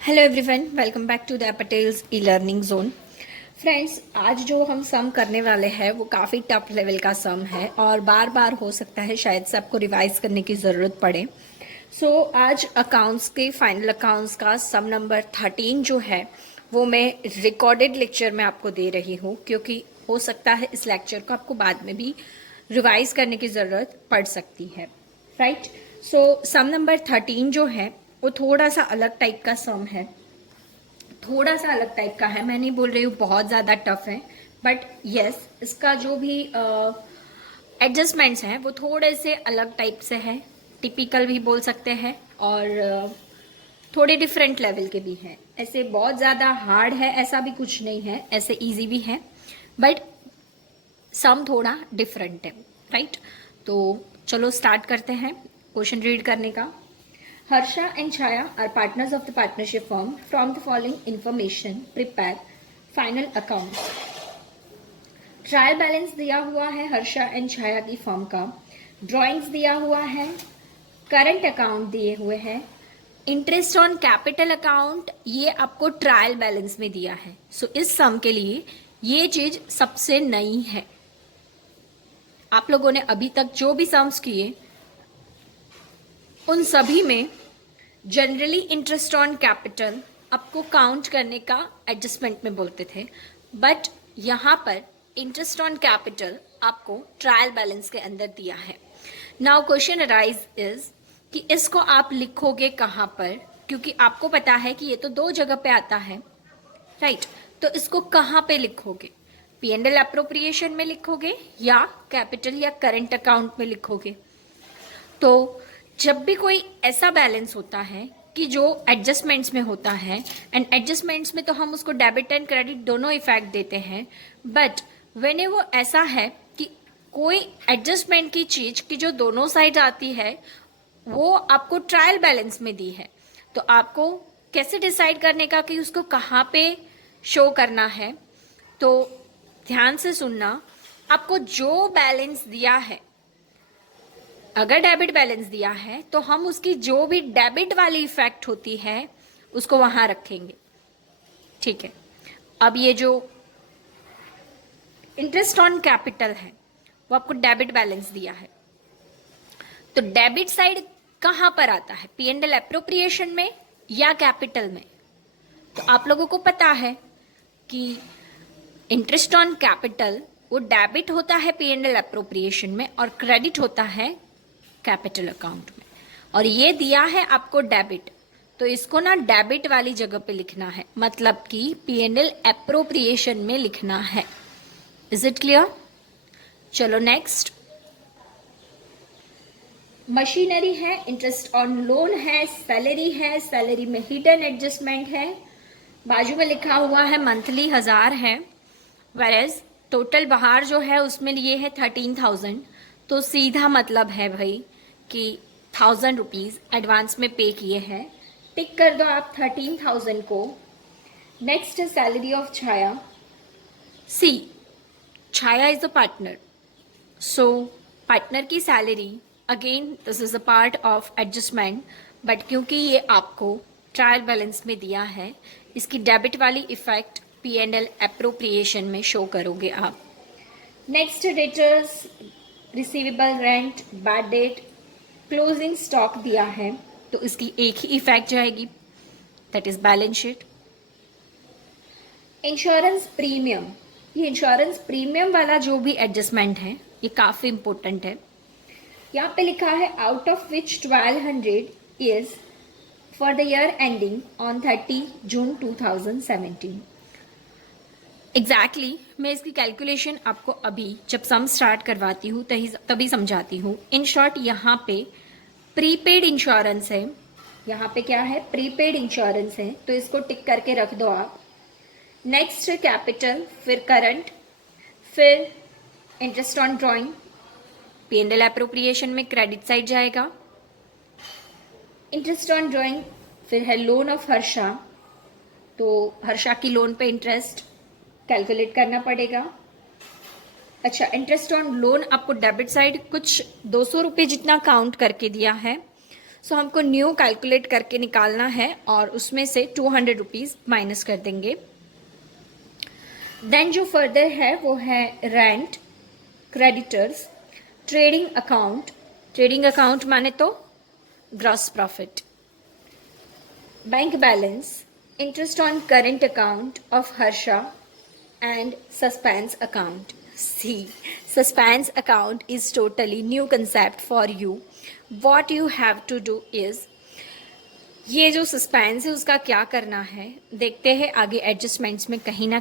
Hello everyone, welcome back to the Patels e learning zone. Friends, आज जो हम सम करने वाले हैं वो काफ़ी टफ लेवल का सम है और बार बार हो सकता है शायद से आपको रिवाइज करने की ज़रूरत पड़े। आज अकाउंट्स के फाइनल अकाउंट्स का सम नंबर 13 जो है वो मैं रिकॉर्डेड लेक्चर में आपको दे रही हूँ, क्योंकि हो सकता है इस लेक्चर को आपको बाद में भी रिवाइज करने की ज़रूरत पड़ सकती है। राइट। सम नंबर 13 जो है वो थोड़ा सा अलग टाइप का सम है, थोड़ा सा अलग टाइप का है। मैं नहीं बोल रही हूँ बहुत ज़्यादा टफ है, बट यस, इसका जो भी एडजस्टमेंट्स हैं वो थोड़े से अलग टाइप से है, टिपिकल भी बोल सकते हैं और थोड़े डिफरेंट लेवल के भी हैं। ऐसे बहुत ज़्यादा हार्ड है ऐसा भी कुछ नहीं है, ऐसे इजी भी है, बट सम थोड़ा डिफरेंट है। राइट। तो चलो स्टार्ट करते हैं क्वेश्चन रीड करने का। Harsha and Chaya are partners of the partnership firm. From the following information, prepare final accounts. Trial balance दिया हुआ है हर्षा एंड छाया की फर्म का, ड्राइंग्स दिया हुआ है, करंट अकाउंट दिए हुए हैं, इंटरेस्ट ऑन कैपिटल अकाउंट ये आपको ट्रायल बैलेंस में दिया है। इस सम के लिए ये चीज सबसे नई है। आप लोगों ने अभी तक जो भी सम्स किए उन सभी में जनरली इंटरेस्ट ऑन कैपिटल आपको काउंट करने का एडजस्टमेंट में बोलते थे, बट यहाँ पर इंटरेस्ट ऑन कैपिटल आपको ट्रायल बैलेंस के अंदर दिया है। नाउ क्वेश्चन अराइज इज कि इसको आप लिखोगे कहाँ पर, क्योंकि आपको पता है कि ये तो दो जगह पे आता है। राइट। तो इसको कहाँ पे लिखोगे? P&L अप्रोप्रिएशन में लिखोगे या कैपिटल या करंट अकाउंट में लिखोगे? तो जब भी कोई ऐसा बैलेंस होता है कि जो एडजस्टमेंट्स में होता है, एंड एडजस्टमेंट्स में तो हम उसको डेबिट एंड क्रेडिट दोनों इफेक्ट देते हैं, बट वेन वो ऐसा है कि कोई एडजस्टमेंट की चीज की जो दोनों साइड आती है वो आपको ट्रायल बैलेंस में दी है, तो आपको कैसे डिसाइड करने का कि उसको कहाँ पे शो करना है? तो ध्यान से सुनना, आपको जो बैलेंस दिया है, अगर डेबिट बैलेंस दिया है तो हम उसकी जो भी डेबिट वाली इफेक्ट होती है उसको वहां रखेंगे। ठीक है। अब ये जो इंटरेस्ट ऑन कैपिटल है वो आपको डेबिट बैलेंस दिया है, तो डेबिट साइड कहां पर आता है? P&L एप्रोप्रिएशन में या कैपिटल में? तो आप लोगों को पता है कि इंटरेस्ट ऑन कैपिटल वो डेबिट होता है P&L एप्रोप्रिएशन में और क्रेडिट होता है कैपिटल अकाउंट में, और ये दिया है आपको डेबिट, तो इसको ना डेबिट वाली जगह पे लिखना है, मतलब कि P&L एप्रोप्रिएशन में लिखना है। Is it clear? चलो नेक्स्ट। मशीनरी है, इंटरेस्ट ऑन लोन है, सैलरी है, सैलरी में हिडन एडजस्टमेंट है, बाजू में लिखा हुआ है मंथली 1000 है, वेरेज टोटल बाहर जो है उसमें लिए है 13,000, तो सीधा मतलब है भाई कि 1000 रुपीज एडवांस में पे किए हैं। टिक कर दो आप 13,000 को। Next salary of Chhaya. See, Chhaya is a partner, so partner की salary again this is a part of adjustment, but क्योंकि ये आपको ट्रायल बैलेंस में दिया है, इसकी डेबिट वाली इफेक्ट P&L एप्रोप्रिएशन में शो करोगे आप। Next debtors, receivable, rent, bad debt, closing stock दिया है, तो इसकी एक ही इफेक्ट जाएगी, that is balance sheet. Insurance premium, ये इंश्योरेंस प्रीमियम वाला जो भी एडजस्टमेंट है ये काफी इंपॉर्टेंट है। यहाँ पे लिखा है out of which 1200 is for the year ending on 30 June 2017। Exactly मैं इसकी कैलकुलेशन आपको अभी जब सम स्टार्ट करवाती हूँ तभी समझाती हूँ। इन शॉर्ट यहाँ पे प्रीपेड इंश्योरेंस है, यहाँ पे क्या है? प्रीपेड इंश्योरेंस है, तो इसको टिक करके रख दो आप। नेक्स्ट कैपिटल, फिर करंट, फिर interest on drawing, P&L appropriation में क्रेडिट साइड जाएगा, इंटरेस्ट ऑन ड्रॉइंग, फिर है लोन ऑफ हर्षा, तो हर्षा की लोन पे इंटरेस्ट कैलकुलेट करना पड़ेगा। अच्छा, इंटरेस्ट ऑन लोन आपको डेबिट साइड कुछ 200 रुपये जितना काउंट करके दिया है, सो हमको न्यू कैलकुलेट करके निकालना है और उसमें से 200 रुपीज़ माइनस कर देंगे। देन जो फर्दर है वो है rent, creditors, trading account. Trading account माने तो gross profit, bank balance, interest on current account of Harsha, and suspense account. See, suspense account is totally new concept for you. What you have to do is, ये जो suspense है उसका क्या करना है देखते हैं आगे। एडजस्टमेंट्स में कहीं ना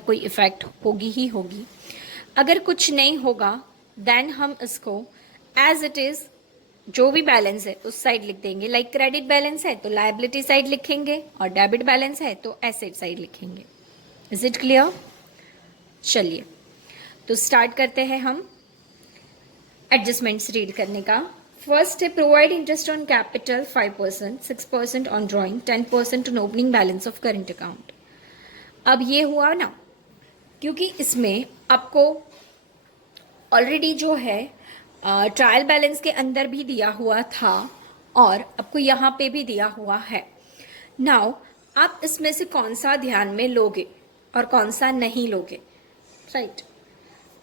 कोई इफेक्ट होगी ही होगी। अगर कुछ नहीं होगा देन हम इसको एज इट इज जो भी बैलेंस है उस साइड लिख देंगे। लाइक क्रेडिट बैलेंस है तो लायबिलिटी साइड लिखेंगे और डेबिट बैलेंस है तो एसेट साइड लिखेंगे। Is it clear? चलिए तो स्टार्ट करते हैं हम एडजस्टमेंट्स रीड करने का। फर्स्ट है provide interest on capital 5%, 6% on drawing, 10% on opening balance of current account. अब ये हुआ ना, क्योंकि इसमें आपको ऑलरेडी जो है ट्रायल बैलेंस के अंदर भी दिया हुआ था और आपको यहाँ पे भी दिया हुआ है। नाउ आप इसमें से कौन सा ध्यान में लोगे और कौन सा नहीं लोगे, राइट?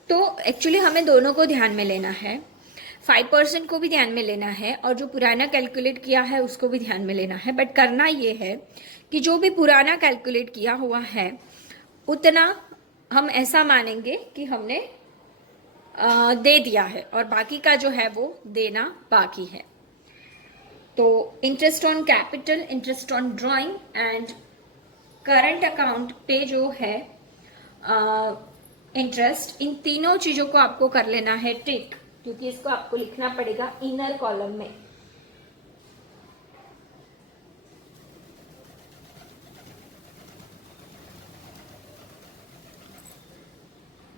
तो एक्चुअली हमें दोनों को ध्यान में लेना है। 5% को भी ध्यान में लेना है और जो पुराना कैलकुलेट किया है उसको भी ध्यान में लेना है। बट करना ये है कि जो भी पुराना कैलकुलेट किया हुआ है उतना हम ऐसा मानेंगे कि हमने दे दिया है और बाकी का जो है वो देना बाकी है। तो interest on capital, interest on drawing and current account पे जो है इंटरेस्ट, इन तीनों चीजों को आपको कर लेना है टिक, क्योंकि इसको आपको लिखना पड़ेगा इनर कॉलम में।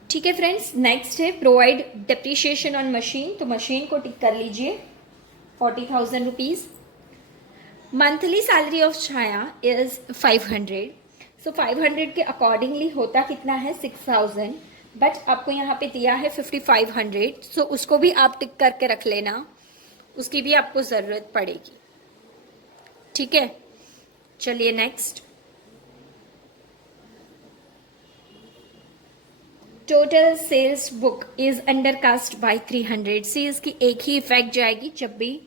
ठीक है फ्रेंड्स, नेक्स्ट है प्रोवाइड डेप्रिशिएशन ऑन मशीन। तो मशीन को टिक कर लीजिए 40,000 rupees. Monthly salary of Chhaya is 500। सो 500 के अकॉर्डिंगली होता कितना है 6,000, बट आपको यहाँ पे दिया है 5,500। सो उसको भी आप टिक करके रख लेना, उसकी भी आपको ज़रूरत पड़ेगी। ठीक है, चलिए next. Total sales book is undercast by 300। See इसकी एक ही इफेक्ट जाएगी जब भी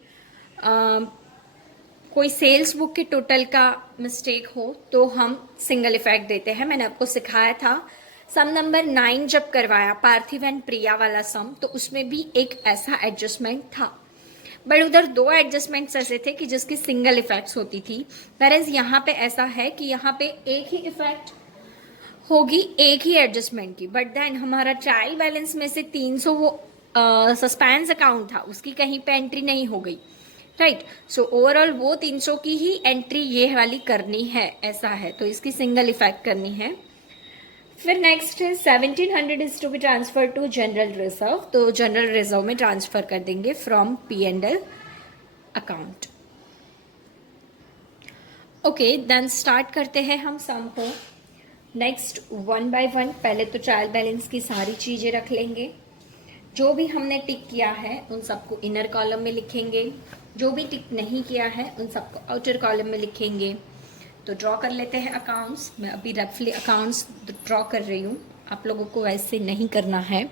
कोई सेल्स बुक के टोटल का मिस्टेक हो तो हम सिंगल इफेक्ट देते हैं। मैंने आपको सिखाया था सम नंबर 9 जब करवाया पार्थिव एंड प्रिया वाला सम, तो उसमें भी एक ऐसा एडजस्टमेंट था। बट उधर दो एडजस्टमेंट्स ऐसे थे कि जिसकी सिंगल इफेक्ट्स होती थी, वेयर यहाँ पे ऐसा है कि यहाँ पे एक ही इफेक्ट होगी एक ही एडजस्टमेंट की। बट देन हमारा ट्रायल बैलेंस में से 300 वो सस्पेंस अकाउंट था, उसकी कहीं पे एंट्री नहीं हो गई, राइट? सो ओवरऑल वो 300 की ही एंट्री ये वाली करनी है, ऐसा है। तो इसकी सिंगल इफेक्ट करनी है। फिर नेक्स्ट है 1700 is to be transfer to general reserve. तो जनरल रिजर्व में ट्रांसफर कर देंगे from P&L account. Okay, then start करते हैं हम सम को। नेक्स्ट 1 बाय 1 पहले तो ट्रायल बैलेंस की सारी चीज़ें रख लेंगे। जो भी हमने टिक किया है उन सबको इनर कॉलम में लिखेंगे, जो भी टिक नहीं किया है उन सबको आउटर कॉलम में लिखेंगे। तो ड्रॉ कर लेते हैं अकाउंट्स। मैं अभी रफली अकाउंट्स ड्रॉ कर रही हूँ, आप लोगों को वैसे नहीं करना है।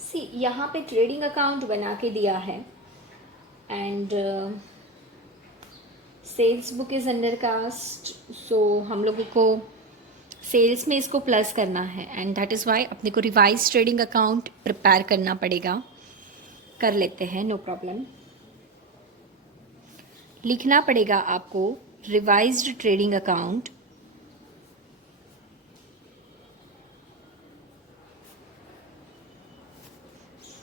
सी यहाँ पे ट्रेडिंग अकाउंट बना के दिया है and sales book is undercast. So हम लोगों को सेल्स में इसको प्लस करना है एंड दैट इज़ वाई अपने को रिवाइज ट्रेडिंग अकाउंट प्रिपेयर करना पड़ेगा। कर लेते हैं, नो प्रॉब्लम। लिखना पड़ेगा आपको revised trading account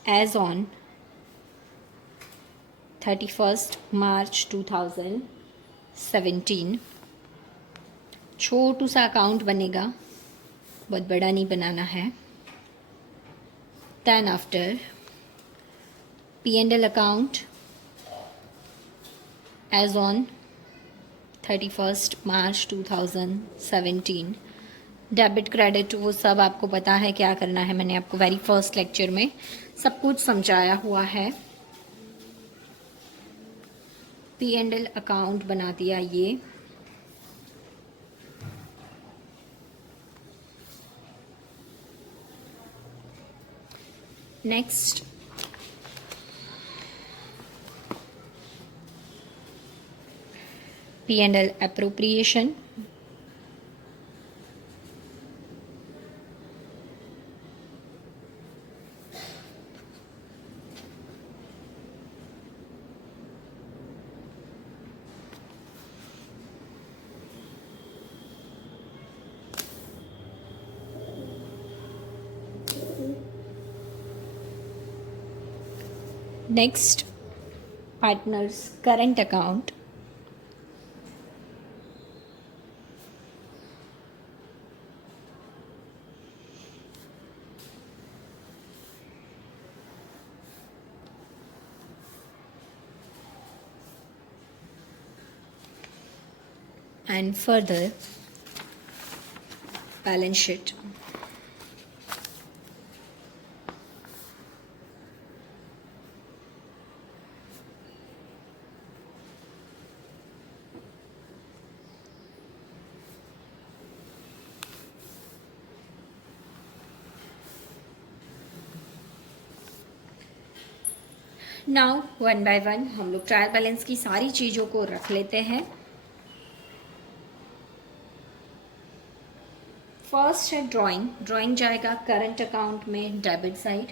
as on 31st March 2017। छोटू सा अकाउंट बनेगा, बहुत बड़ा नहीं बनाना है। Then after P&L account as on 31 March 2017। Debit credit वो सब आपको पता है क्या करना है, मैंने आपको वेरी फर्स्ट लेक्चर में सब कुछ समझाया हुआ है। P&L अकाउंट बना दिया ये। Next P&L appropriation. Next partners current account. And further balance sheet. Now one by one हम लोग ट्रायल बैलेंस की सारी चीज़ों को रख लेते हैं। फर्स्ट है ड्राइंग। ड्राइंग जाएगा करंट अकाउंट में debit side.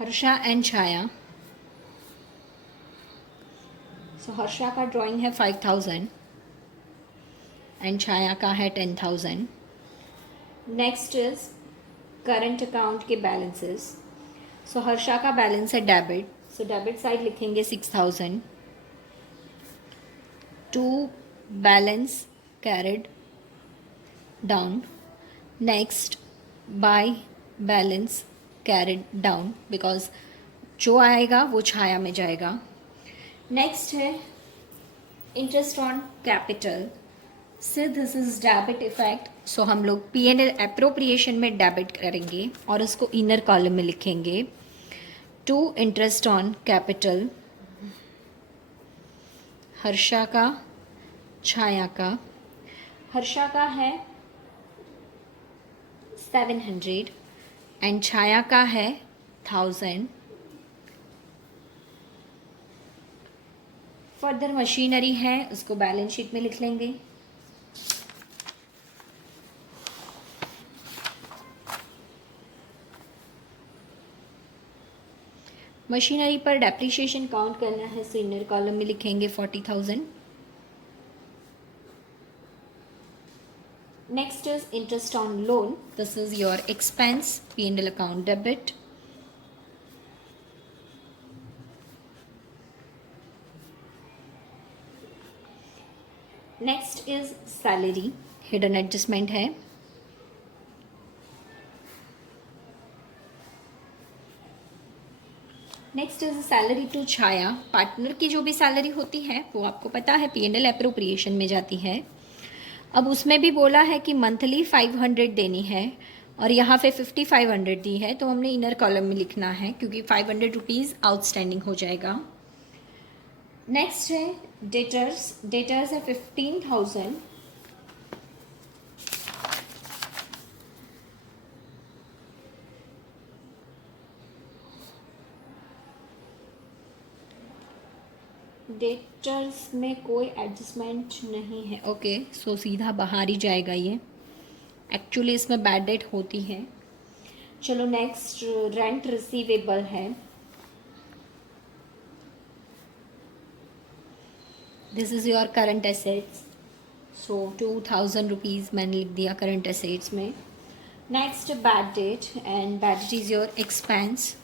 Harsha and Chhaya. So Harsha का ड्राइंग है 5000 एंड छाया का है 10,000। नेक्स्ट इज करंट अकाउंट के बैलेंसेस। सो हर्षा का बैलेंस है डेबिट, सो डेबिट साइड लिखेंगे 6000। To balance carried down. Next by balance carried down, because जो आएगा वो छाया में जाएगा। नेक्स्ट है interest on capital. So this is debit effect, सो हम लोग P&L अप्रोप्रिएशन में डेबिट करेंगे और उसको इनर कॉलम में लिखेंगे। To interest on capital, Harsha का, छाया का। हर्षा का है 700 एंड छाया का है 1000। फर्दर मशीनरी है, उसको बैलेंस शीट में लिख लेंगे। मशीनरी पर डेप्रिसिएशन काउंट करना है, सो इनर कॉलम में लिखेंगे 40,000। Next is interest on loan. This is your expense, P&L account debit. Next is salary, hidden adjustment है। Next is salary to Chhaya. Partner की जो भी सैलरी होती है वो आपको पता है P&L अप्रोप्रिएशन में जाती है। अब उसमें भी बोला है कि मंथली 500 देनी है और यहाँ पे 5500 दी है, तो हमने इनर कॉलम में लिखना है क्योंकि 500 रुपीज़ आउटस्टैंडिंग हो जाएगा। नेक्स्ट है डेटर्स। डेटर्स है 15,000। डेटर्स में कोई एडजस्टमेंट नहीं है, ओके, सो सीधा बाहर ही जाएगा ये। एक्चुअली इसमें बैड डेट होती है। चलो नेक्स्ट रेंट रिसीवेबल है। This is your current assets, so 2000 rupees मैंने लिख दिया करंट एसेट्स में। Next bad debt, and bad that is your expense.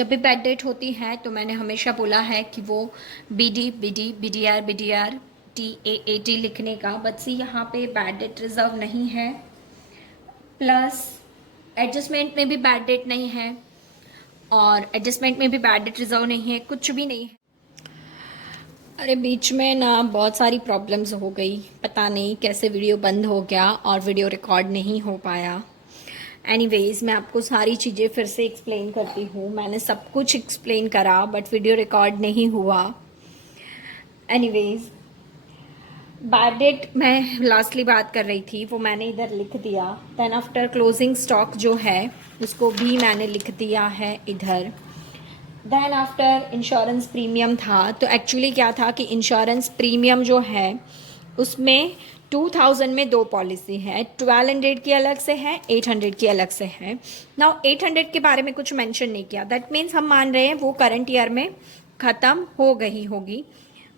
जब भी बैड डेट होती है तो मैंने हमेशा बोला है कि वो BD, BDR, TAAT लिखने का, बट सी यहाँ पे बैड डेट रिजर्व नहीं है, प्लस एडजस्टमेंट में भी बैड डेट नहीं है और एडजस्टमेंट में भी बैड डेट रिजर्व नहीं है, कुछ भी नहीं है। अरे बीच में ना बहुत सारी प्रॉब्लम्स हो गई, पता नहीं कैसे वीडियो बंद हो गया और वीडियो रिकॉर्ड नहीं हो पाया। एनीवेज मैं आपको सारी चीज़ें फिर से एक्सप्लेन करती हूँ। मैंने सब कुछ एक्सप्लेन करा बट वीडियो रिकॉर्ड नहीं हुआ। एनीवेज बैड डेट मैं लास्टली बात कर रही थी वो मैंने इधर लिख दिया। देन आफ्टर क्लोजिंग स्टॉक जो है उसको भी मैंने लिख दिया है इधर। देन आफ्टर इंश्योरेंस प्रीमियम था, तो एक्चुअली क्या था कि इंश्योरेंस प्रीमियम जो है उसमें 2000 में दो पॉलिसी है, 1200 की अलग से है, 800 की अलग से है। नाउ 800 के बारे में कुछ मेंशन नहीं किया, दैट मीन्स हम मान रहे हैं वो करंट ईयर में ख़त्म हो गई होगी,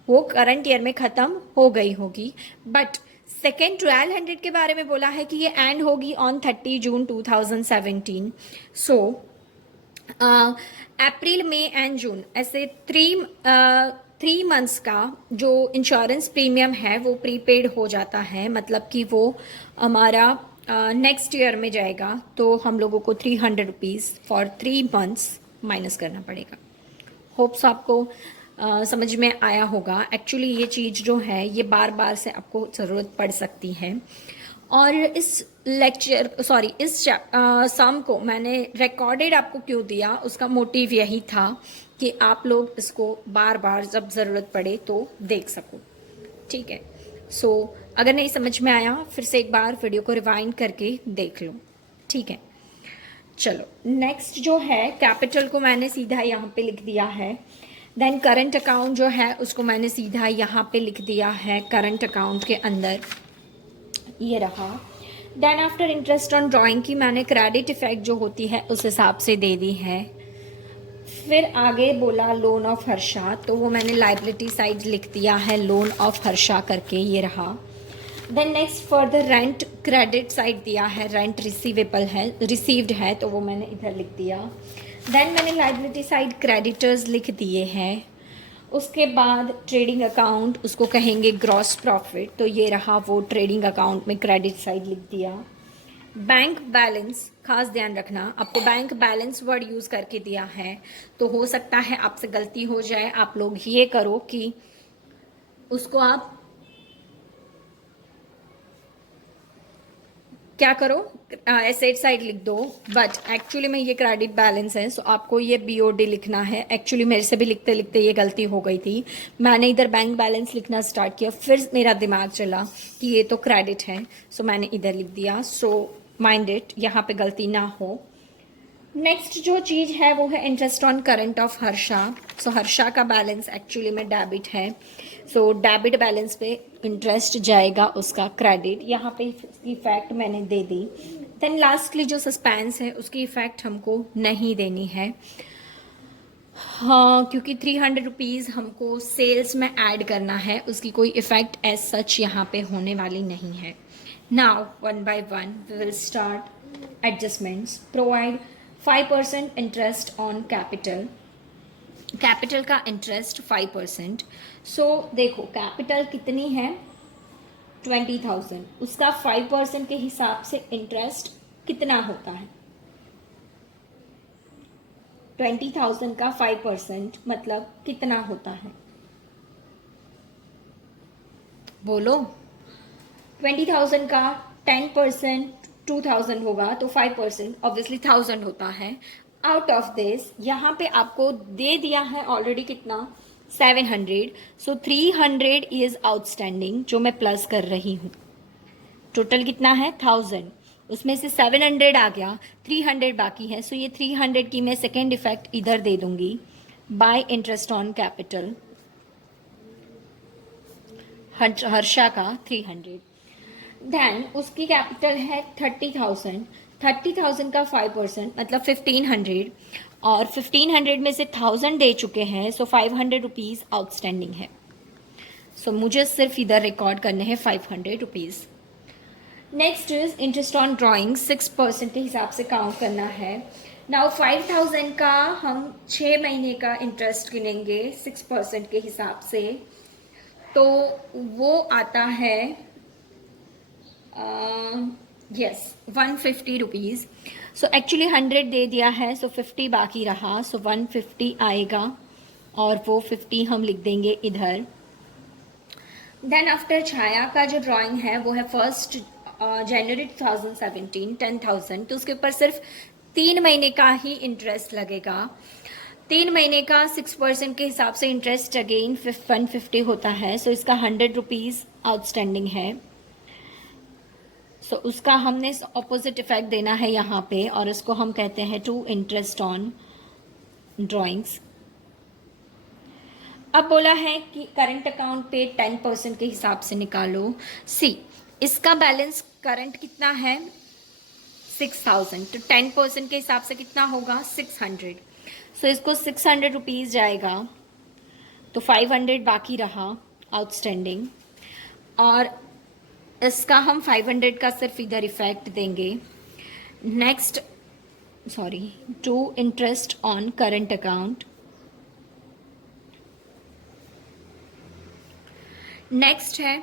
वो करंट ईयर में ख़त्म हो गई होगी। बट सेकेंड 1200 के बारे में बोला है कि ये एंड होगी on 30 June 2017। So April May and June ऐसे 3 मंथ्स का जो इंश्योरेंस प्रीमियम है वो प्रीपेड हो जाता है, मतलब कि वो हमारा नेक्स्ट ईयर में जाएगा, तो हम लोगों को 300 रुपीज़ फॉर 3 मंथ्स माइनस करना पड़ेगा। होप्स आपको समझ में आया होगा। एक्चुअली ये चीज़ जो है ये बार बार से आपको ज़रूरत पड़ सकती है। और इस सम को मैंने रिकॉर्डेड आपको क्यों दिया, उसका मोटिव यही था कि आप लोग इसको बार बार जब ज़रूरत पड़े तो देख सको। ठीक है, सो अगर नहीं समझ में आया फिर से एक बार वीडियो को रिवाइंड करके देख लो। ठीक है, चलो नेक्स्ट जो है कैपिटल को मैंने सीधा यहाँ पे लिख दिया है। देन करंट अकाउंट जो है उसको मैंने सीधा यहाँ पे लिख दिया है करंट अकाउंट के अंदर, ये रहा। Then after interest on drawing की मैंने क्रेडिट इफेक्ट जो होती है उस हिसाब से दे दी है। फिर आगे बोला लोन ऑफ हर्षा, तो वो मैंने लाइबिलिटी साइड लिख दिया है लोन ऑफ हर्षा करके, ये रहा। Then next further rent credit side दिया है, रेंट रिसीवेबल है, रिसीव्ड है, तो वो मैंने इधर लिख दिया। देन मैंने लाइबिलिटी साइड क्रेडिटर्स लिख दिए हैं। उसके बाद ट्रेडिंग अकाउंट, उसको कहेंगे ग्रॉस प्रॉफिट, तो ये रहा वो ट्रेडिंग अकाउंट में क्रेडिट साइड लिख दिया। बैंक बैलेंस, खास ध्यान रखना आपको बैंक बैलेंस वर्ड यूज़ करके दिया है, तो हो सकता है आपसे गलती हो जाए। आप लोग ये करो कि उसको आप क्या करो, एसेट साइड लिख दो, बट एक्चुअली में ये क्रेडिट बैलेंस है, सो आपको ये BOD लिखना है। एक्चुअली मेरे से भी लिखते लिखते ये गलती हो गई थी, मैंने इधर बैंक बैलेंस लिखना स्टार्ट किया, फिर मेरा दिमाग चला कि ये तो क्रेडिट है, सो मैंने इधर लिख दिया। सो माइंड इट, यहाँ पे गलती ना हो। नेक्स्ट जो चीज़ है वो है interest on current of Harsha. So Harsha का बैलेंस एक्चुअली में डेबिट है, सो डेबिट बैलेंस पे इंटरेस्ट जाएगा उसका क्रेडिट, यहाँ पे इसकी इफेक्ट मैंने दे दी। देन लास्टली जो सस्पेंस है उसकी इफेक्ट हमको नहीं देनी है, हाँ, क्योंकि 300 रुपीज़ हमको सेल्स में ऐड करना है, उसकी कोई इफेक्ट एज सच यहाँ पे होने वाली नहीं है। Now 1 by 1 we will start adjustments. Provide 5% interest on capital, capital का इंटरेस्ट 5%। सो देखो कैपिटल कितनी है 20,000, उसका 5% के हिसाब से इंटरेस्ट कितना होता है, 20,000 का 5% मतलब कितना होता है, बोलो। 20,000 का 10% 2,000 होगा, तो 5% ऑब्वियसली 1,000 होता है। आउट ऑफ दिस यहाँ पे आपको दे दिया है ऑलरेडी कितना 700, सो 300 इज आउटस्टैंडिंग जो मैं प्लस कर रही हूँ। टोटल कितना है 1,000, उसमें से 700 आ गया, 300 बाकी है, सो ये 300 की मैं सेकेंड इफेक्ट इधर दे दूंगी bye interest on capital, Harsha का 300। देन उसकी कैपिटल है 30,000, 30,000 का 5% मतलब 1,500, और 1,500 में से 1,000 दे चुके हैं, सो 500 रुपीज़ आउटस्टैंडिंग है। सो मुझे सिर्फ इधर रिकॉर्ड करने हैं 500 rupees. Next is interest on drawing, 6% के हिसाब से काउंट करना है। नाउ 5000 का हम 6 महीने का इंटरेस्ट गिनेंगे 6% के हिसाब से, तो वो आता है यस 150 रुपीज़। सो एक्चुअली 100 दे दिया है, सो 50 बाकी रहा, सो 150 आएगा और वो 50 हम लिख देंगे इधर। देन आफ्टर छाया का जो ड्राइंग है वो है 1 जनवरी 2017, 10,000, तो उसके ऊपर सिर्फ 3 महीने का ही इंटरेस्ट लगेगा। 3 महीने का 6% के हिसाब से इंटरेस्ट अगेन 150 होता है, सो इसका 100 रुपीज़ आउटस्टैंडिंग है। सो उसका हमने ऑपोजिट इफेक्ट देना है यहाँ पे, और इसको हम कहते हैं टू इंटरेस्ट ऑन ड्राइंग्स। अब बोला है कि करंट अकाउंट पे 10% के हिसाब से निकालो। सी, इसका बैलेंस करंट कितना है 6000, तो 10% के हिसाब से कितना होगा 600। सो इसको 600 रुपीज़ जाएगा, तो 500 बाकी रहा आउटस्टैंडिंग, और इसका हम 500 का सिर्फ इधर इफेक्ट देंगे। Next, sorry, to interest on current account. Next है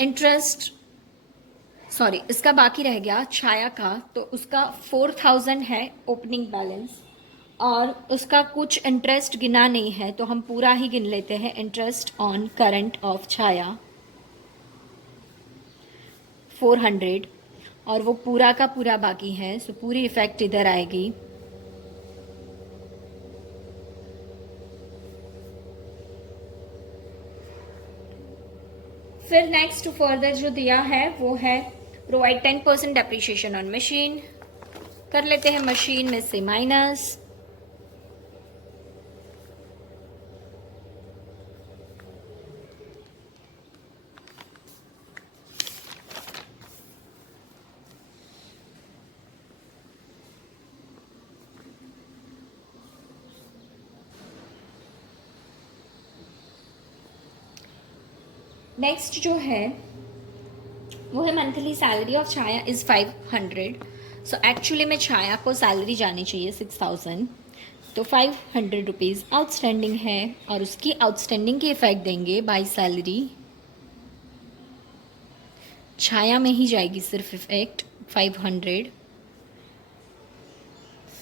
इंटरेस्ट, सॉरी इसका बाकी रह गया छाया का, तो उसका 4000 है ओपनिंग बैलेंस, और उसका कुछ इंटरेस्ट गिना नहीं है, तो हम पूरा ही गिन लेते हैं। इंटरेस्ट ऑन करंट ऑफ छाया 400, और वो पूरा का पूरा बाकी है, सो पूरी इफेक्ट इधर आएगी। फिर नेक्स्ट फर्दर जो दिया है वो है प्रोवाइड 10% डेप्रिशिएशन ऑन मशीन। कर लेते हैं मशीन में से माइनस। नेक्स्ट जो है वो है monthly salary of Chhaya is 500। So actually में छाया को सैलरी जानी चाहिए 6000, तो 500 रुपीज़ आउटस्टैंडिंग है, और उसकी आउटस्टैंडिंग की इफेक्ट देंगे बाई सैलरी। छाया में ही जाएगी सिर्फ इफेक्ट 500।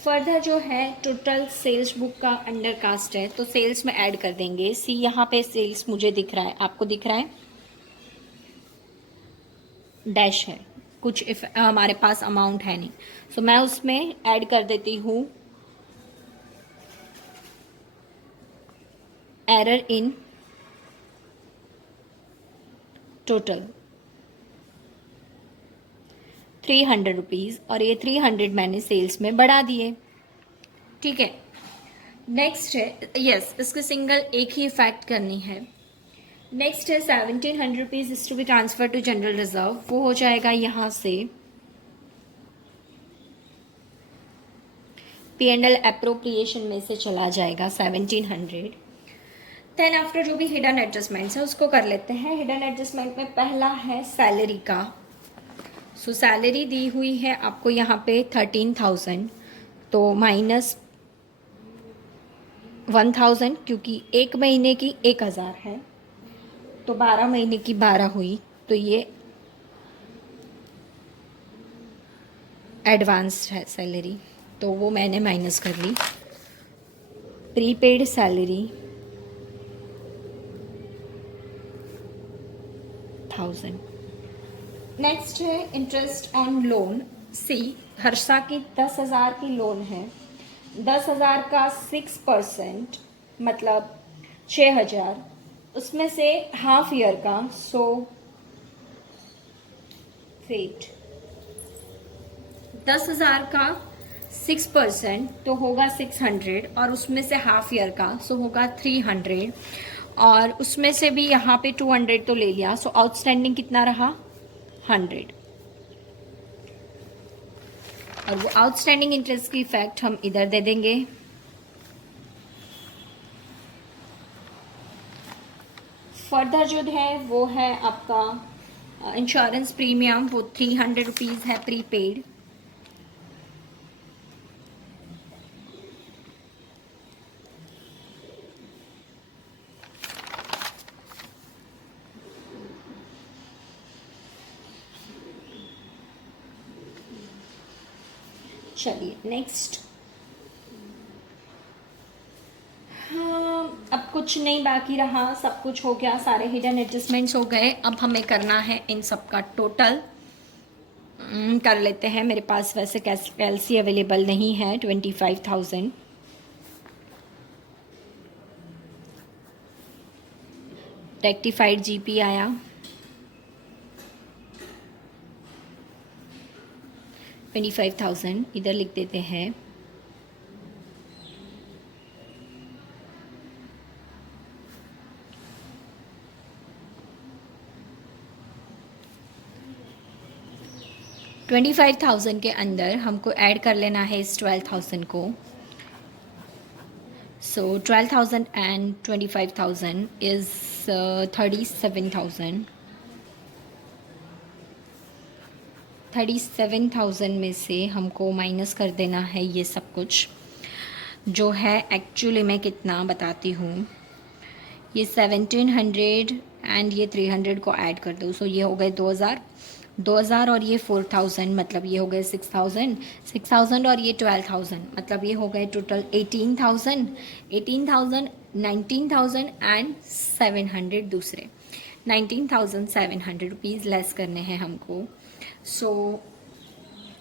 फर्दर जो है टोटल सेल्स बुक का अंडर कास्ट है, तो सेल्स में ऐड कर देंगे। सी, यहाँ पे सेल्स मुझे दिख रहा है, आपको दिख रहा है डैश है, कुछ हमारे पास अमाउंट है नहीं, सो मैं उसमें ऐड कर देती हूँ एरर इन टोटल 300 रुपीज़, और ये 300 मैंने सेल्स में बढ़ा दिए। ठीक है, नेक्स्ट है यस इसके सिंगल एक ही इफेक्ट करनी है। नेक्स्ट है 1700 rupees is to be transfer to general reserve, वो हो जाएगा यहाँ से P&L अप्रोप्रिएशन में से चला जाएगा 1700। देन आफ्टर जो भी हिडन एडजस्टमेंट्स है उसको कर लेते हैं। हिडन एडजस्टमेंट में पहला है सैलरी का। सो सैलरी दी हुई है आपको यहाँ पे 13,000, तो माइनस 1000, क्योंकि एक महीने की 1000 है, तो 12 महीने की 12 हुई, तो ये एडवांस है सैलरी, तो वो मैंने माइनस कर ली। Prepaid salary 1000। नेक्स्ट है interest on loan. See, Harsha की 10,000 की लोन है, 10,000 का 6% मतलब 6,000, उसमें से हाफ ईयर का, सो वेट 10,000 का 6% तो होगा 600, और उसमें से हाफ ईयर का सो होगा 300, और उसमें से भी यहाँ पे 200 तो ले लिया, सो आउटस्टैंडिंग कितना रहा 100, और वो आउटस्टैंडिंग इंटरेस्ट की इफेक्ट हम इधर दे देंगे। फर्दर जो है वो है आपका इंश्योरेंस प्रीमियम, वो 300 रुपीज़ है प्रीपेड। चलिए नेक्स्ट। हाँ, अब कुछ नहीं बाकी रहा, सब कुछ हो गया, सारे हिडन एडजस्टमेंट्स हो गए। अब हमें करना है इन सब का टोटल कर लेते हैं। मेरे पास वैसे कैलसी अवेलेबल नहीं है। 25,000 रेक्टिफाइड जीपी आया, 25,000 इधर लिख देते हैं। $25,000 के अंदर हमको ऐड कर लेना है इस 12,000 को। सो 12,000 एंड 25,000 इज़ 37,000। 37,000 में से हमको माइनस कर देना है ये सब कुछ, जो है एक्चुअली मैं कितना बताती हूँ। ये 1700 एंड ये 300 को ऐड कर दो, सो ये हो गए 2,000 और ये 4,000, मतलब ये हो गए 6,000 और ये 12,000, मतलब ये हो गए टोटल 18,000, 19,000 एंड 700 दूसरे 19,700 रुपीज़ लेस करने हैं हमको। सो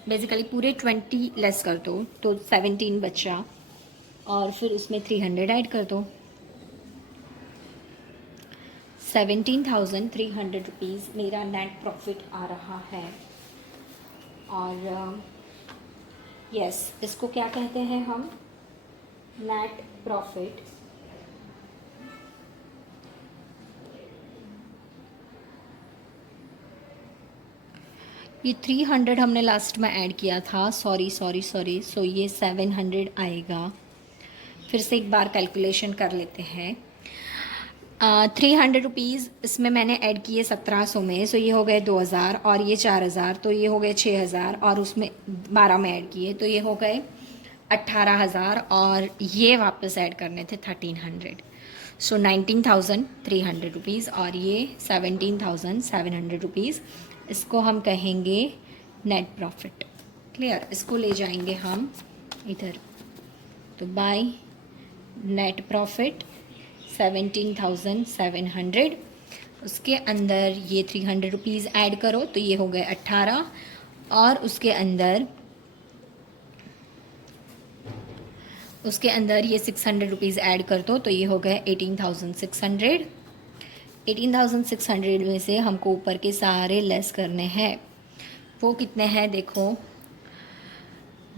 बेसिकली पूरे 20 लेस कर दो तो 17 बचा, और फिर उसमें 300 ऐड कर दो। 17,300 रुपीज़ मेरा नेट प्रॉफिट आ रहा है। और यस, इसको क्या कहते हैं हम? Net profit. ये 300 हमने लास्ट में ऐड किया था, सॉरी। सो ये 700 आएगा। फिर से एक बार कैलकुलेशन कर लेते हैं। 300 रुपीज़ इसमें मैंने ऐड किए 1700 में, सो ये हो गए 2,000 और ये 4,000, तो ये हो गए 6,000 और उसमें 12 में ऐड किए तो ये हो गए 18,000 और ये वापस ऐड करने थे 1,300। सो 19,300 रुपीज़ और ये 17,700 रुपीज़। इसको हम कहेंगे नेट प्रॉफिट। क्लियर? इसको ले जाएंगे हम इधर, तो बाय नेट प्रॉफिट 17,700। उसके अंदर ये 300 रुपीज़ ऐड करो तो ये हो गए 18, और उसके अंदर ये 600 रुपीज़ ऐड कर दो तो ये हो गए 18,600। 18,600 में से हमको ऊपर के सारे लेस करने हैं। वो कितने हैं देखो,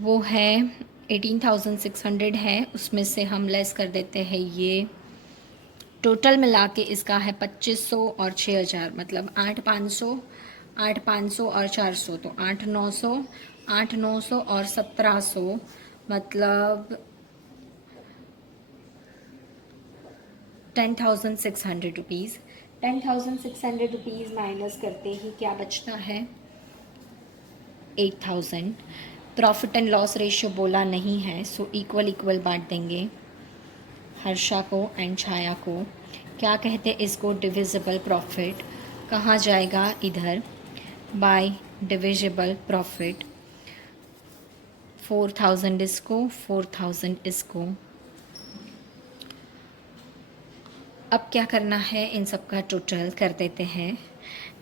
वो है 18,600 है, उसमें से हम लेस कर देते हैं ये टोटल मिला के इसका है 2,500 और 6,000, मतलब 8,500 और 400, तो 8,900 और 1,700, मतलब 10,600 रुपीज़। 10,600 रुपीज़ माइनस करते ही क्या बचता है? 8,000। प्रॉफिट एंड लॉस रेशियो बोला नहीं है, सो इक्वल बांट देंगे हर्षा को एंड छाया को। क्या कहते हैं इसको? Divisible profit. कहाँ जाएगा? इधर, बाय डिविजिबल प्रॉफिट। 4,000 इसको, 4,000 इसको। अब क्या करना है? इन सब का टोटल कर देते हैं।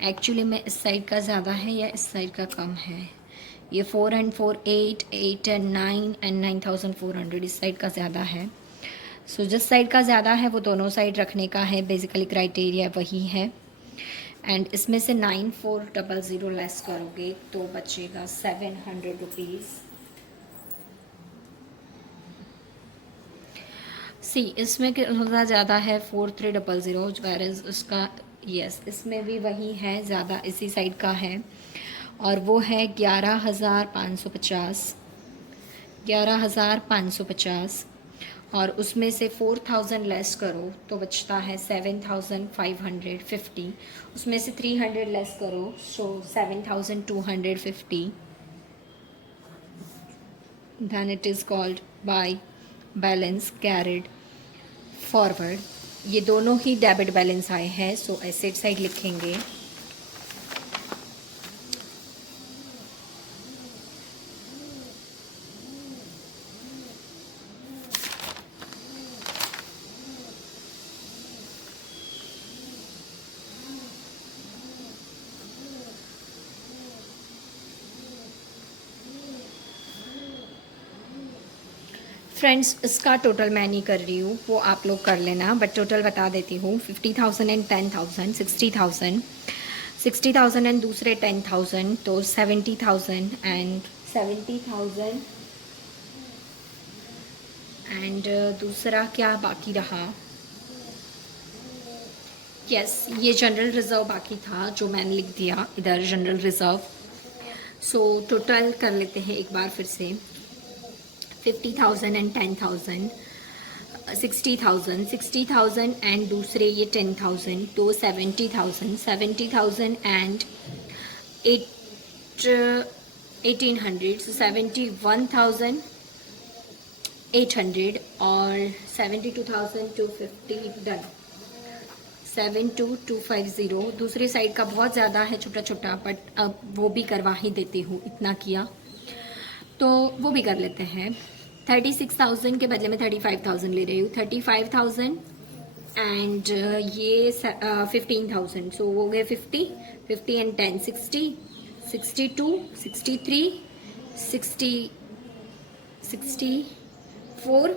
एक्चुअली में इस साइड का ज़्यादा है या इस साइड का कम है? ये 4 एंड 4 8, 8 एंड 9 एंड 9,400 इस साइड का ज़्यादा है। सो जिस साइड का ज़्यादा है वो दोनों साइड रखने का है, बेसिकली क्राइटेरिया वही है। एंड इसमें से 9,400 लेस करोगे तो बचेगा 700 रुपीज़। इसमें थोड़ा ज़्यादा है 4,300, वेरएज़ उसका यस इसमें भी वही है, ज़्यादा इसी साइड का है, और वो है 11,550। और उसमें से 4,000 लेस करो तो बचता है 7,550। उसमें से 300 लेस करो so 7,250। Then it is called by balance carried forward. ये दोनों ही डेबिट बैलेंस आए हैं, सो एसेट साइड लिखेंगे। फ्रेंड्स इसका टोटल मैं नहीं कर रही हूँ, वो आप लोग कर लेना, बट टोटल बता देती हूँ। 50,000 एंड 10,000 60,000, 60,000 एंड दूसरे 10,000 तो 70,000 एंड 70,000 एंड दूसरा क्या बाकी रहा? यस, ये जनरल रिज़र्व बाकी था जो मैंने लिख दिया इधर, जनरल रिज़र्व। सो टोटल कर लेते हैं एक बार फिर से। 50,000 एंड 10,000, 60,000, 60,000 एंड दूसरे ये 10,000 तो 70,000, 70,000 एंड 1800 so 71,800 और 72,250 डन। 72,250 दूसरी साइड का बहुत ज़्यादा है छोटा छोटा, बट अब वो भी करवा ही देती हूँ, इतना किया तो वो भी कर लेते हैं। 36,000 के बदले में 35,000 ले रही हूँ। 35,000 एंड ये 15,000 सो हो गए 50, 50 एंड 10 60, 62, 63, 60, 64,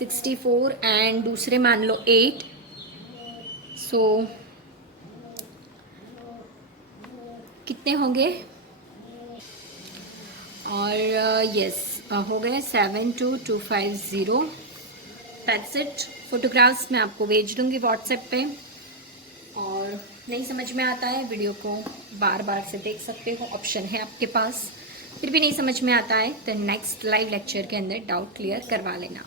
64 एंड दूसरे मान लो 8 सो कितने होंगे? और यस हो गए 72,250। That's it. फोटोग्राफ्स मैं आपको भेज दूँगी व्हाट्सएप पे, और नहीं समझ में आता है वीडियो को बार बार से देख सकते हो, ऑप्शन है आपके पास। फिर भी नहीं समझ में आता है तो नेक्स्ट लाइव लेक्चर के अंदर डाउट क्लियर करवा लेना।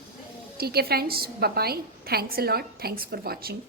ठीक है friends, bye bye, thanks a lot, thanks for watching.